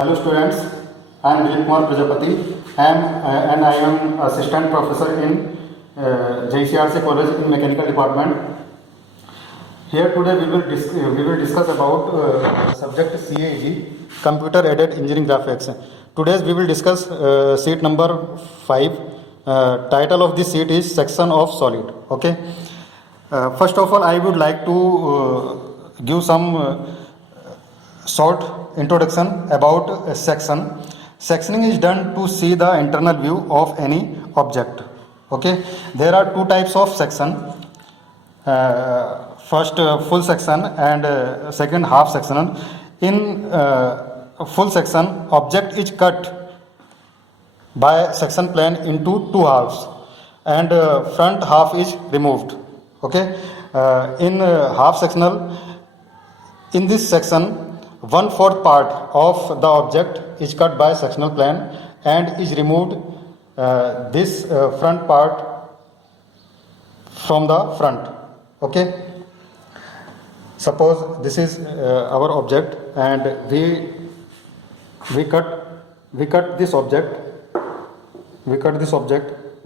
Hello students, I am Dilip Kumar Prajapati and I am assistant professor in JCRC College in Mechanical Department. Here today we will discuss about subject CAG, Computer Aided Engineering Graphics. Today we will discuss sheet number 5. Title of this sheet is Section of Solid. Okay. First of all, I would like to give some short introduction about a section. Sectioning is done to see the internal view of any object. Okay, there are two types of section. First full section and second half section. In full section, object is cut by section plane into two halves and front half is removed. Okay, in half sectional, in this section, 1/4 part of the object is cut by sectional plane and is removed this front part from the front. Okay, suppose this is our object and we cut this object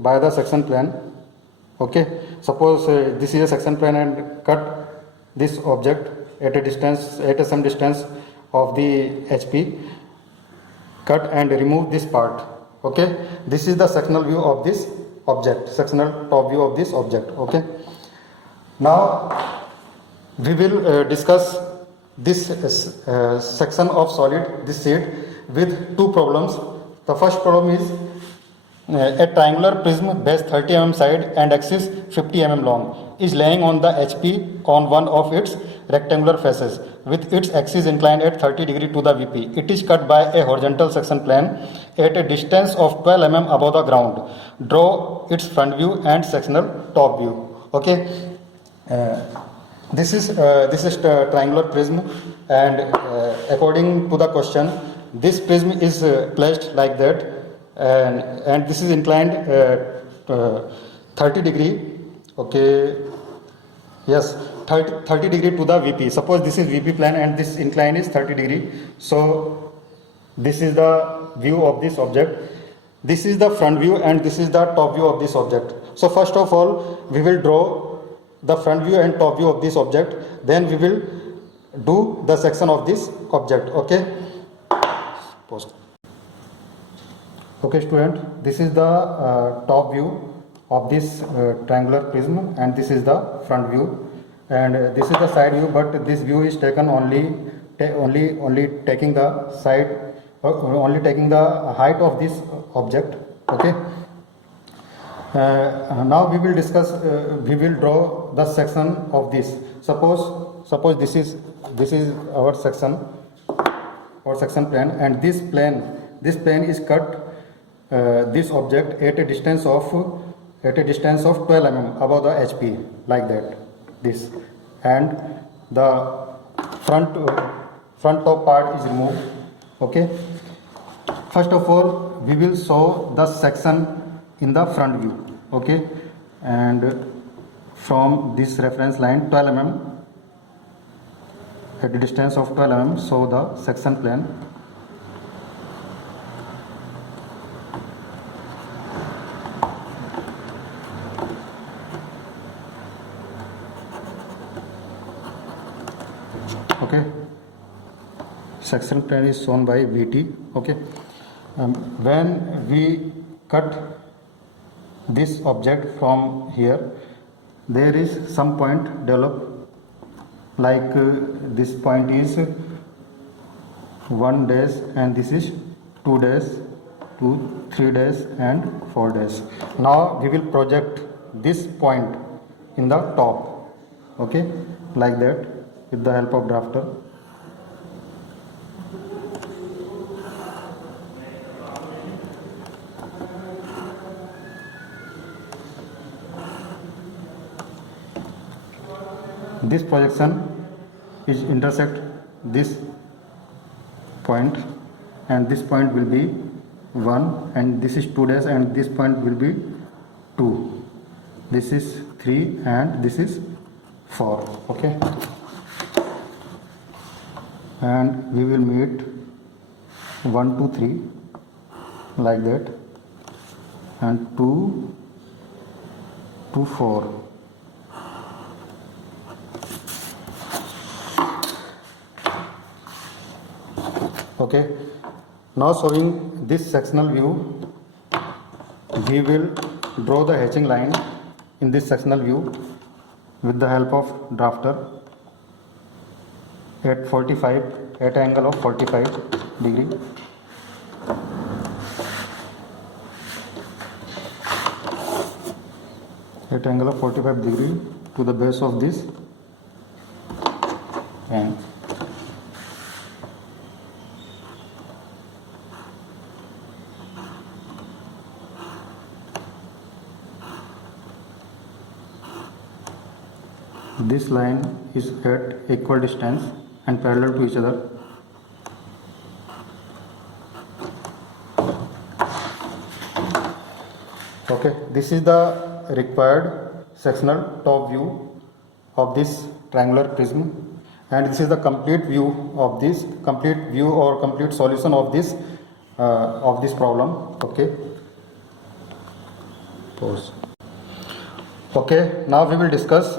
by the section plane. Okay, suppose this is a section plane and cut this object at some distance of the HP, cut and remove this part. Okay, this is the sectional view of this object, sectional top view of this object. Okay, now we will discuss this section of solid, this sheet, with two problems. The first problem is a triangular prism base 30 mm side and axis 50 mm long is laying on the HP on one of its rectangular faces with its axis inclined at 30 degree to the VP. It is cut by a horizontal section plane at a distance of 12 mm above the ground. Draw its front view and sectional top view. Okay, this is triangular prism, and according to the question, this prism is placed like that, and this is inclined 30 degree. Okay, yes, 30 degree to the VP. Suppose this is VP plane and this incline is 30 degree. So this is the view of this object. This is the front view and this is the top view of this object. So first of all, we will draw the front view and top view of this object. Then we will do the section of this object. Okay. Post. Okay, student. This is the top view of this triangular prism, and this is the front view, and this is the side view, but this view is taken only taking the side, only taking the height of this object. Okay, now we will discuss, we will draw the section of this. Suppose this is our section plane, and this plane is cut this object at a distance of 12 mm above the HP, like that, this, and the front top part is removed. Okay, first of all we will show the section in the front view. Okay, and from this reference line 12 mm, at a distance of 12 mm, show the section plane. Okay, section plane is shown by VT. Okay, when we cut this object from here, there is some point develop, like this point is 1 dash and this is 2 dash, 2, 3 dash and 4 dash. Now we will project this point in the top. Okay, like that, with the help of drafter. This projection is intersect this point, and this point will be 1, and this is 2 dash, and this point will be 2. This is 3 and this is 4. Okay, and we will meet 1 2 3 like that, and 2 to 4. Okay, now showing this sectional view, we will draw the hatching line in this sectional view with the help of drafter at 45, at angle of 45 degree. At angle of 45 degree to the base of this and this line is at equal distance and parallel to each other. Okay, this is the required sectional top view of this triangular prism, and this is the complete view of this or complete solution of this problem. Okay, pause. Okay, now we will discuss,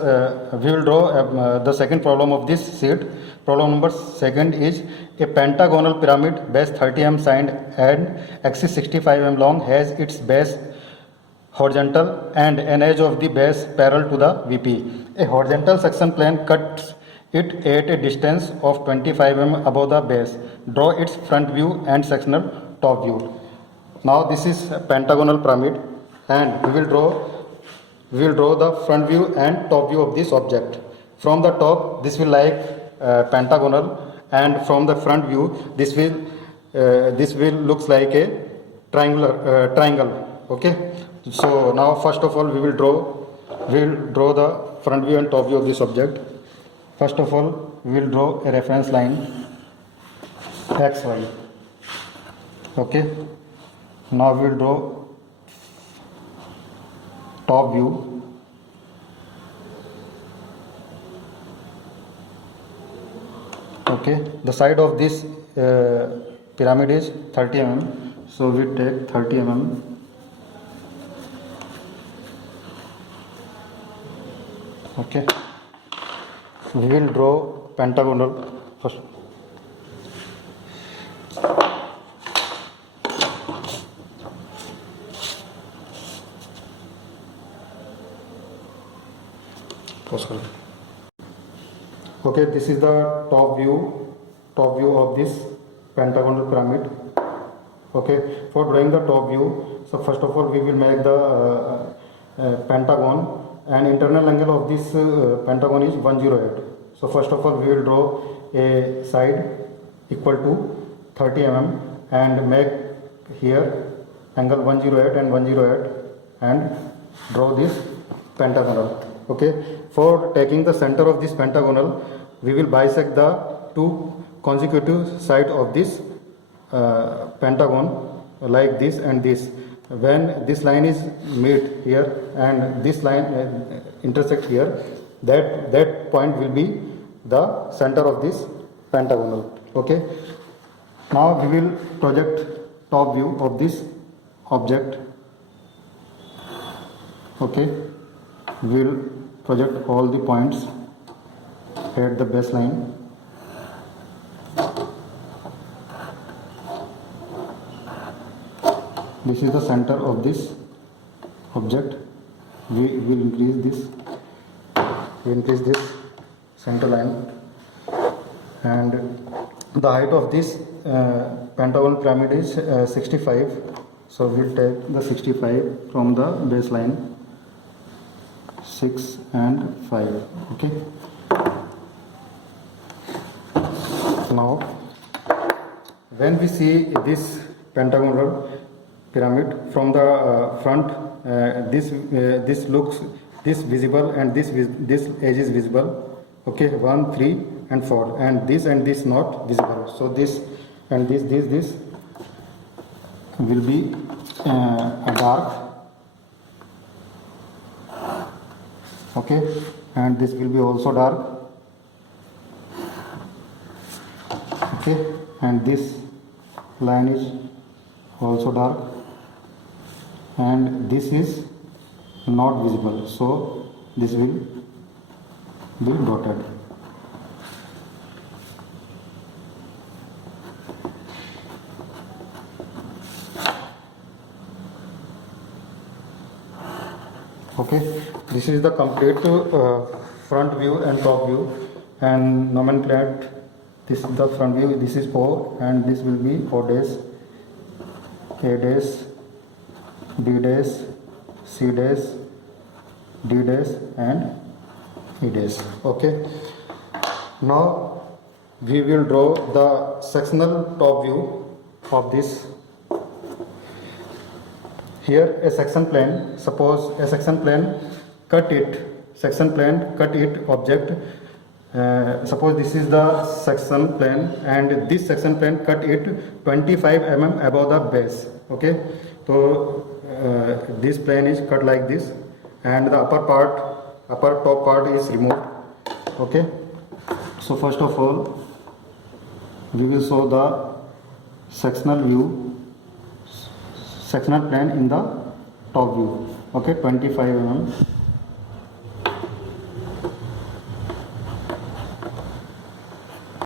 we will draw the second problem of this sheet. Problem number second is a pentagonal pyramid base 30 mm side and axis 65 mm long has its base horizontal and an edge of the base parallel to the VP. A horizontal section plane cuts it at a distance of 25 mm above the base. Draw its front view and sectional top view. Now this is a pentagonal pyramid, and we will draw the front view and top view of this object. From the top, this will like pentagonal, and from the front view, this will looks like a triangle. Okay. So now first of all we will draw the front view and top view of this object. First of all, we will draw a reference line XY. Okay. Now we will draw top view. Okay, the side of this pyramid is 30 mm, so we take 30 mm. Okay, we will draw pentagonal first. Okay, this is the top view of this pentagonal pyramid. Okay, for drawing the top view, so first of all we will make the pentagon, and internal angle of this pentagon is 108. So first of all we will draw a side equal to 30 mm and make here angle 108 and 108 and draw this pentagonal. Okay, for taking the center of this pentagonal, we will bisect the two consecutive sides of this pentagon like this and this. When this line is meet here and this line intersect here, that point will be the center of this pentagonal. Okay, now we will project top view of this object. Okay, we will project all the points at the baseline. This is the center of this object. We will increase this center line, and the height of this pentagonal pyramid is 65. So we will take the 65 from the baseline, 6 and 5. Okay. Now, when we see this pentagonal pyramid from the front, this visible and this edge is visible. Okay, 1, 3 and 4, and this not visible. So this and this will be dark. Okay, and this will be also dark. Okay, and this line is also dark, and this is not visible, so this will be dotted. Okay, this is the complete front view and top view, and nomenclature. This is the front view, this is O, and this will be O dash, A dash, B dash, C dash, D dash, and E dash. Okay, now we will draw the sectional top view of this. Here a section plane, suppose a section plane cut it, object. Suppose this is the section plane, and this section plane cut it 25 mm above the base. Okay, so this plane is cut like this, and the upper top part is removed. Okay, so first of all we will show the sectional plane in the top view. Okay, 25 mm.